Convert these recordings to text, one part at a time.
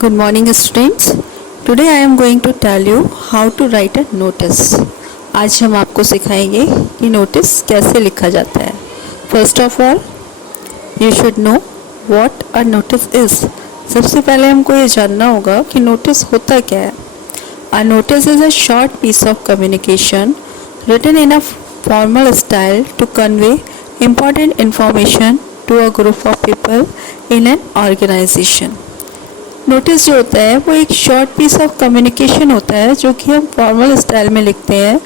Good morning students. Today I am going to tell you how to write a notice. आज हम आपको सिखाएंगे कि नोटिस कैसे लिखा जाता है. First of all, you should know what a notice is. सबसे पहले हमको ये जानना होगा कि नोटिस होता क्या है. A notice is a short piece of communication written in a formal style to convey important information to a group of people in an organization. Notice जो होता है वो एक शॉर्ट पीस ऑफ कम्युनिकेशन होता है जो कि हम फॉर्मल स्टाइल में लिखते हैं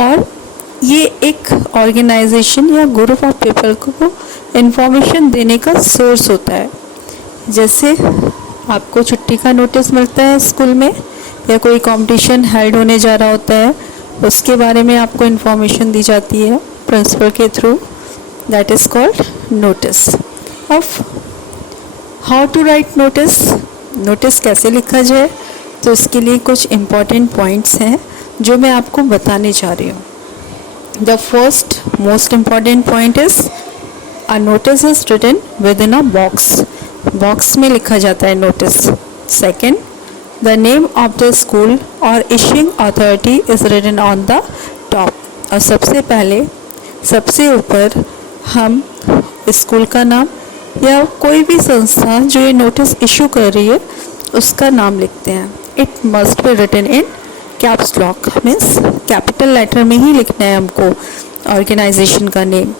और ये एक ऑर्गेनाइजेशन या ग्रुप ऑफ पीपल को इन्फॉर्मेशन देने का सोर्स होता है. जैसे आपको छुट्टी का नोटिस मिलता है स्कूल में या कोई कंपटीशन हेल्ड होने जा रहा होता है, उसके बारे में आपको इन्फॉर्मेशन दी जाती है प्रिंसिपल के through. That is called notice. Of how to write notice, notice कैसे लिखा जाए, तो इसके लिए कुछ इम्पॉर्टेंट पॉइंट्स हैं जो मैं आपको बताने जा रही हूँ. The first most important point is a notice is written within a box. Box में लिखा जाता है notice. Second, the name of the school और issuing authority is written on the top. और सबसे पहले सबसे ऊपर हम स्कूल का नाम या कोई भी संस्था जो ये नोटिस इशू कर रही है उसका नाम लिखते हैं. It must be written in caps lock, means capital letter में ही लिखना है हमको ऑर्गेनाइजेशन का name.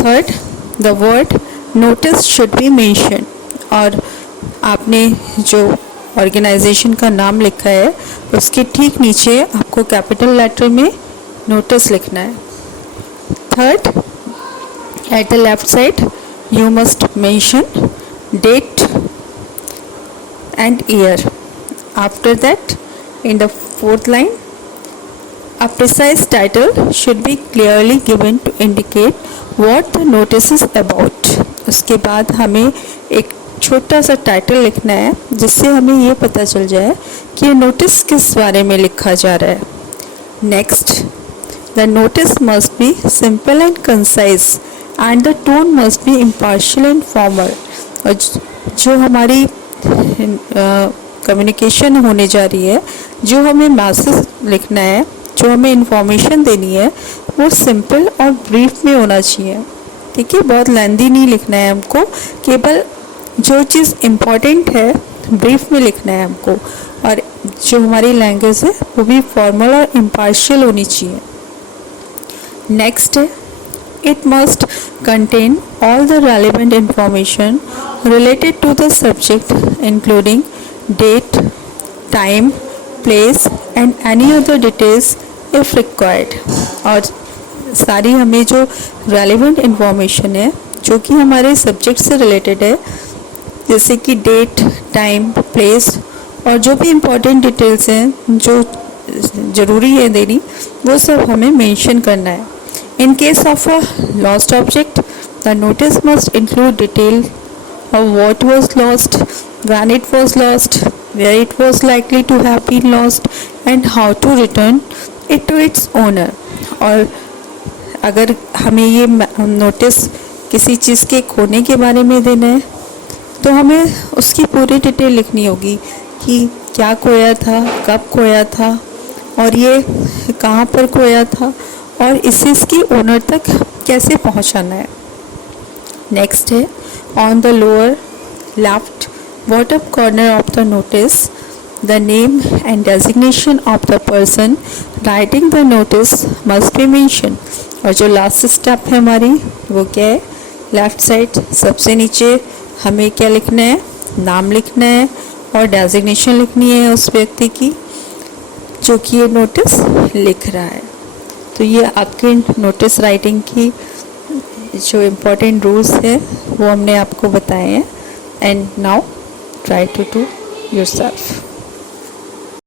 Third, the word notice should be mention. और आपने जो ऑर्गेनाइजेशन का नाम लिखा है उसके ठीक नीचे आपको कैपिटल लेटर में नोटिस लिखना है. Third, at the left side you must mention date and year. After that, in the fourth line, a precise title should be clearly given to indicate what the notice is about. उसके बाद हमें एक छोटा सा title लिखना है जिससे हमें ये पता चल जाए कि ये नोटिस किस बारे में लिखा जा रहा है. Next, the notice must be simple and concise and the tone must be impartial and formal. और जो हमारी कम्युनिकेशन होने जा रही है, जो हमें मैसेज लिखना है, जो हमें इंफॉर्मेशन देनी है, वो सिंपल और ब्रीफ में होना चाहिए. ठीक है, बहुत लेंदी नहीं लिखना है हमको, केवल जो चीज़ इम्पोर्टेंट है ब्रीफ में लिखना है हमको. और जो हमारी लैंग्वेज है वो भी फॉर्मल और इम्पार्शियल होनी चाहिए. नेक्स्ट है, it must contain all the relevant information related to the subject including date, time, place and any other details if required. और सारी हमें जो relevant information है जो कि हमारे सब्जेक्ट से रिलेटेड है, जैसे कि डेट, टाइम, प्लेस और जो भी इम्पोर्टेंट डिटेल्स हैं जो ज़रूरी है देनी, वो सब हमें मेंशन करना है. In case of a lost object, the notice must include detail of what was lost, when it was lost, where it was likely to have been lost, and how to return it to its owner. और अगर हमें ये notice किसी चीज़ के खोने के बारे में देना है तो हमें उसकी पूरी डिटेल लिखनी होगी कि क्या खोया था, कब खोया था और ये कहाँ पर खोया था और इसे इसकी ओनर तक कैसे पहुंचाना है. नेक्स्ट है, on the lower left bottom corner of the notice the name and designation of the person writing the notice must be mention. और जो लास्ट स्टेप है हमारी वो क्या है, लेफ्ट साइड सबसे नीचे हमें क्या लिखना है, नाम लिखना है और डेजिग्नेशन लिखनी है उस व्यक्ति की जो कि ये नोटिस लिख रहा है. तो ये आपके नोटिस राइटिंग की जो इम्पोर्टेंट रूल्स है वो हमने आपको बताए हैं. And now try to do yourself.